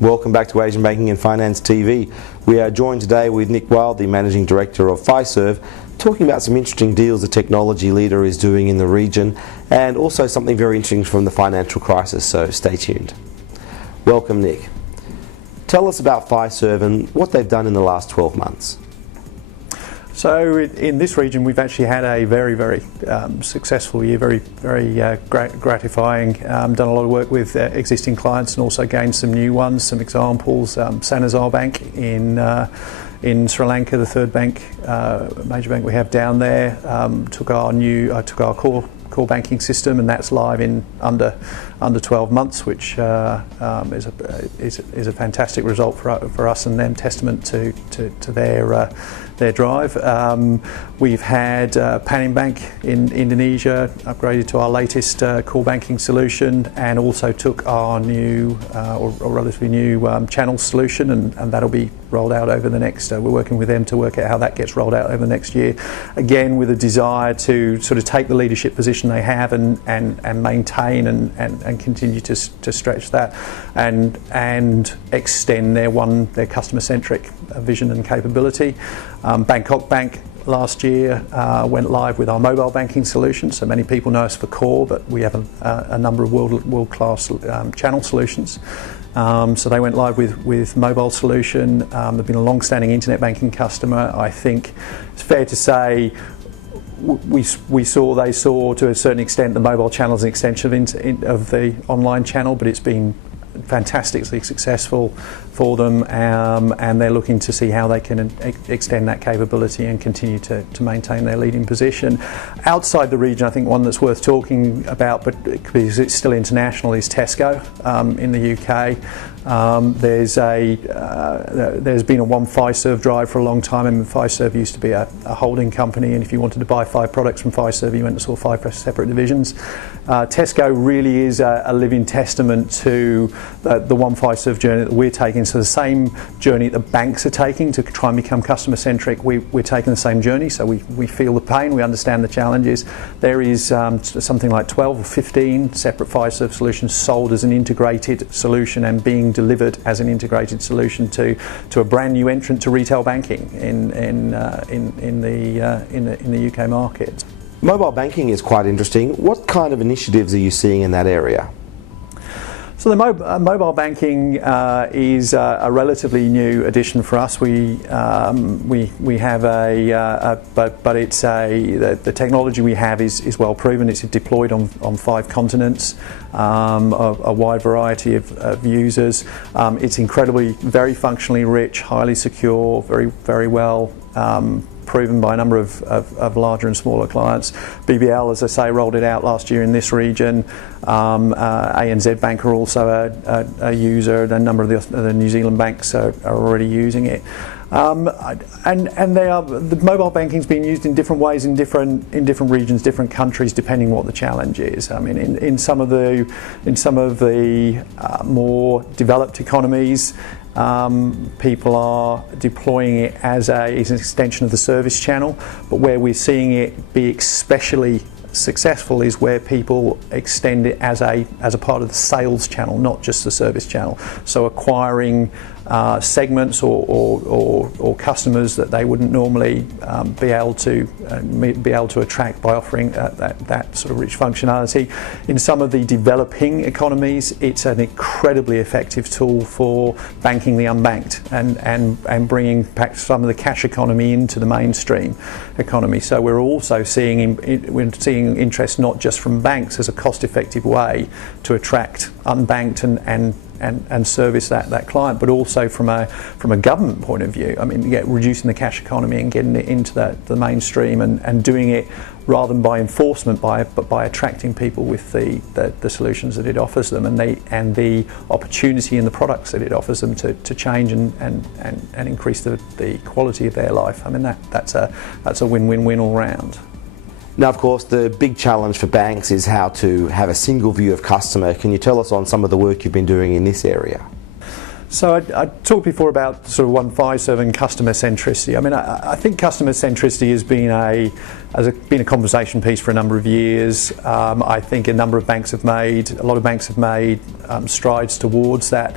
Welcome back to Asian Banking and Finance TV. We are joined today with Nick Wilde, the Managing Director of Fiserv, talking about some interesting deals the technology leader is doing in the region and also something very interesting from the financial crisis, so stay tuned. Welcome, Nick. Tell us about Fiserv and what they've done in the last 12 months. So in this region we've actually had a very successful year, very gratifying. Done a lot of work with existing clients and also gained some new ones. Some examples: Fiserv Bank in Sri Lanka, the third bank, major bank we have down there, took our core banking system, and that's live in under 12 months, which is a fantastic result for us and them, testament to their drive. We've had Panin Bank in Indonesia upgraded to our latest core banking solution, and also took our new or relatively new channel solution, and that'll be rolled out over the next. We're working with them to work out how that gets rolled out over the next year. Again, with a desire to sort of take the leadership position they have and maintain and continue to stretch that and extend their customer-centric vision and capability. Bangkok Bank last year went live with our mobile banking solution. So many people know us for core, but we have a number of world-class channel solutions. So they went live with mobile solution. They've been a long-standing internet banking customer. I think it's fair to say they saw to a certain extent the mobile channel as an extension of the online channel, but it's been fantastically successful for them, and they're looking to see how they can extend that capability and continue to maintain their leading position. Outside the region, I think one that's worth talking about, but because it's still international, is Tesco in the UK. There's been a one Fiserv drive for a long time, and Fiserv used to be a holding company, and if you wanted to buy 5 products from Fiserv, you went and saw 5 separate divisions. Tesco really is a living testament to the one Fiserv journey that we're taking. So the same journey that the banks are taking to try and become customer centric, we're taking the same journey. So we feel the pain, we understand the challenges. There is something like 12 or 15 separate Fiserv solutions sold as an integrated solution and being delivered as an integrated solution to a brand new entrant to retail banking in the UK market. Mobile banking is quite interesting. What kind of initiatives are you seeing in that area? So the mobile banking is a relatively new addition for us. We have but it's the technology we have is well proven. It's deployed on 5 continents, a wide variety of users. It's incredibly, very functionally rich, highly secure, very well proven by a number of larger and smaller clients. BBL, as I say, rolled it out last year in this region. ANZ Bank are also a user, and a number of the New Zealand banks are already using it. And the mobile banking's been used in different ways in different regions, different countries, depending what the challenge is. I mean, in some of the more developed economies, people are deploying it as an extension of the service channel, but where we're seeing it be especially successful is where people extend it as a part of the sales channel, not just the service channel. So acquiring segments or customers that they wouldn't normally be able to attract by offering that sort of rich functionality. In some of the developing economies, it's an incredibly effective tool for banking the unbanked and bringing back some of the cash economy into the mainstream economy. So we're also seeing interest not just from banks as a cost-effective way to attract unbanked and service that client, but also from a government point of view. I mean, reducing the cash economy and getting it into the mainstream and doing it rather than by enforcement, but by attracting people with the solutions that it offers them and the opportunity in the products that it offers them to change and increase the quality of their life. I mean, that's a win-win-win all round. Now, of course, the big challenge for banks is how to have a single view of customer. Can you tell us on some of the work you've been doing in this area? So I talked before about sort of One Fiserv and customer centricity. I mean, I think customer centricity has been a conversation piece for a number of years. I think a lot of banks have made strides towards that.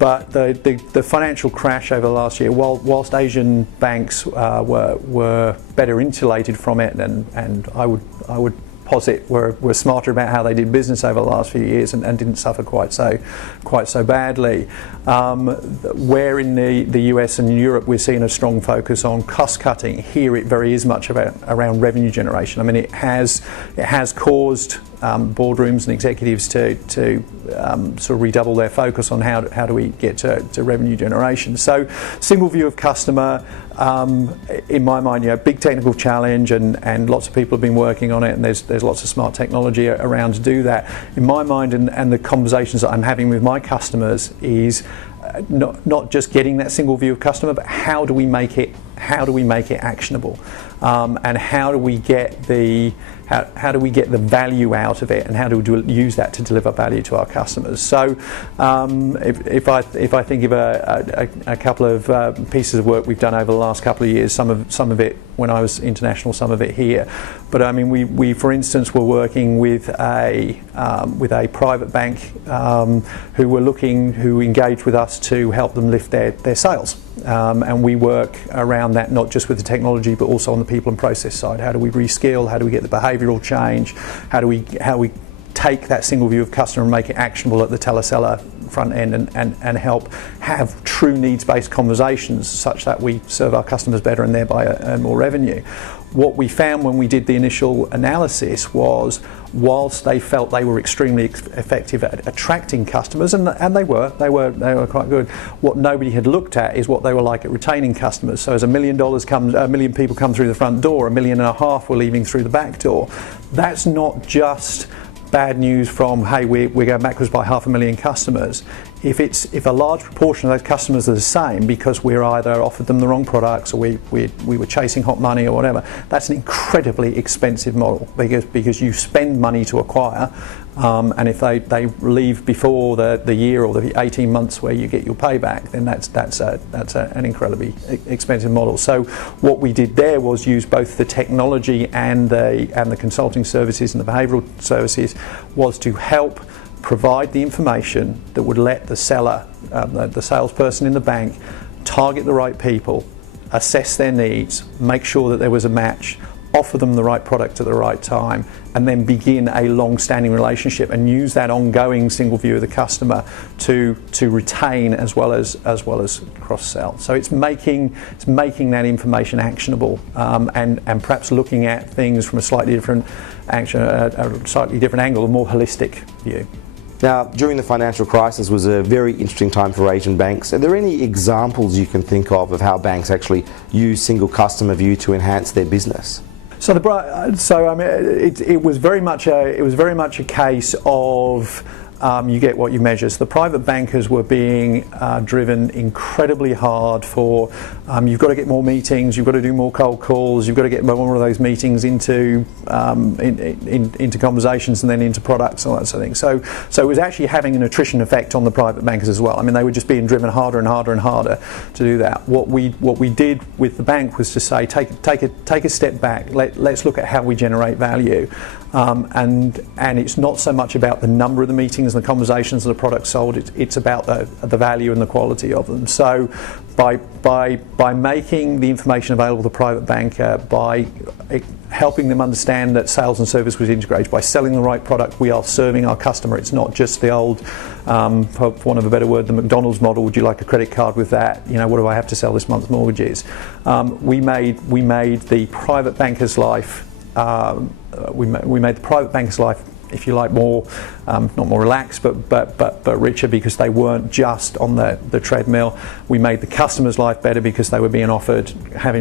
But the financial crash over the last year, whilst Asian banks were better insulated from it, and I would posit were smarter about how they did business over the last few years and didn't suffer quite so badly. Where in the US and Europe we're seeing a strong focus on cost cutting, here it very is much around revenue generation. I mean, it has caused boardrooms and executives to sort of redouble their focus on how do we get to revenue generation. So single view of customer, in my mind, big technical challenge, and lots of people have been working on it, and there's lots of smart technology around to do that. In my mind, and the conversations that I'm having with my customers is not just getting that single view of customer, but how do we make it actionable, and how do we get the value out of it, and how do we use that to deliver value to our customers? So if I think of a couple of pieces of work we've done over the last couple of years, some of it when I was international, some of it here. But I mean, we for instance were working with a private bank who engaged with us to help them lift their sales, and we work around that not just with the technology but also on the people and process side. How do we reskill? How do we get the behavioural change? How do we take that single view of customer and make it actionable at the teleseller front end, and help have true needs-based conversations such that we serve our customers better and thereby earn more revenue. What we found when we did the initial analysis was, whilst they felt they were extremely effective at attracting customers, and they were quite good, what nobody had looked at is what they were like at retaining customers. So as $1 million people come through the front door, 1.5 million were leaving through the back door. That's not just bad news from, hey, we're going backwards by 500,000 customers. If a large proportion of those customers are the same because we're either offered them the wrong products, or we were chasing hot money or whatever, that's an incredibly expensive model, because you spend money to acquire, and if they leave before the year or the 18 months where you get your payback, then that's an incredibly expensive model. So what we did there was use both the technology and the consulting services and the behavioural services, was to help provide the information that would let the seller, the salesperson in the bank, target the right people, assess their needs, make sure that there was a match, offer them the right product at the right time, and then begin a long-standing relationship, and use that ongoing single view of the customer to retain as well as cross-sell. So it's making that information actionable, and perhaps looking at things from a slightly different angle, a more holistic view. Now, during the financial crisis was a very interesting time for Asian banks. Are there any examples you can think of how banks actually use single customer view to enhance their business? So I mean, it was very much a case of you get what you measure. So the private bankers were being driven incredibly hard for you've got to get more meetings, you've got to do more cold calls, you've got to get more of those meetings into conversations and then into products and all that sort of thing. So it was actually having an attrition effect on the private bankers as well. I mean, they were just being driven harder and harder and harder to do that. What we did with the bank was to say, take a step back. Let's look at how we generate value. And it's not so much about the number of the meetings and the conversations and the products sold, it's about the value and the quality of them. So by making the information available to the private banker, by helping them understand that sales and service was integrated, by selling the right product, we are serving our customer. It's not just the old, for want of a better word, the McDonald's model. Would you like a credit card with that? What do I have to sell this month's mortgages? We made the private banker's life we made the private banker's life, if you like, more not more relaxed, but richer, because they weren't just on the treadmill. We made the customer's life better because they were being offered,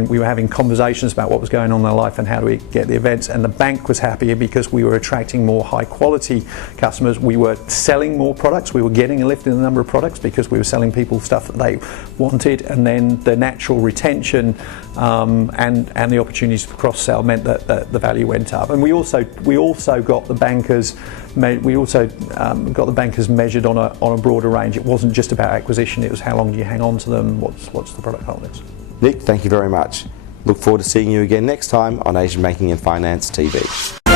we were having conversations about what was going on in their life and how do we get the events. And the bank was happier because we were attracting more high quality customers. We were selling more products. We were getting a lift in the number of products because we were selling people stuff that they wanted. And then the natural retention and the opportunities for cross sell meant that the value went up. And we also got the bankers we also got the bankers measured on a broader range. It wasn't just about acquisition, it was how long do you hang on to them, what's the product holdings. Nick, thank you very much. Look forward to seeing you again next time on Asian Banking and Finance TV.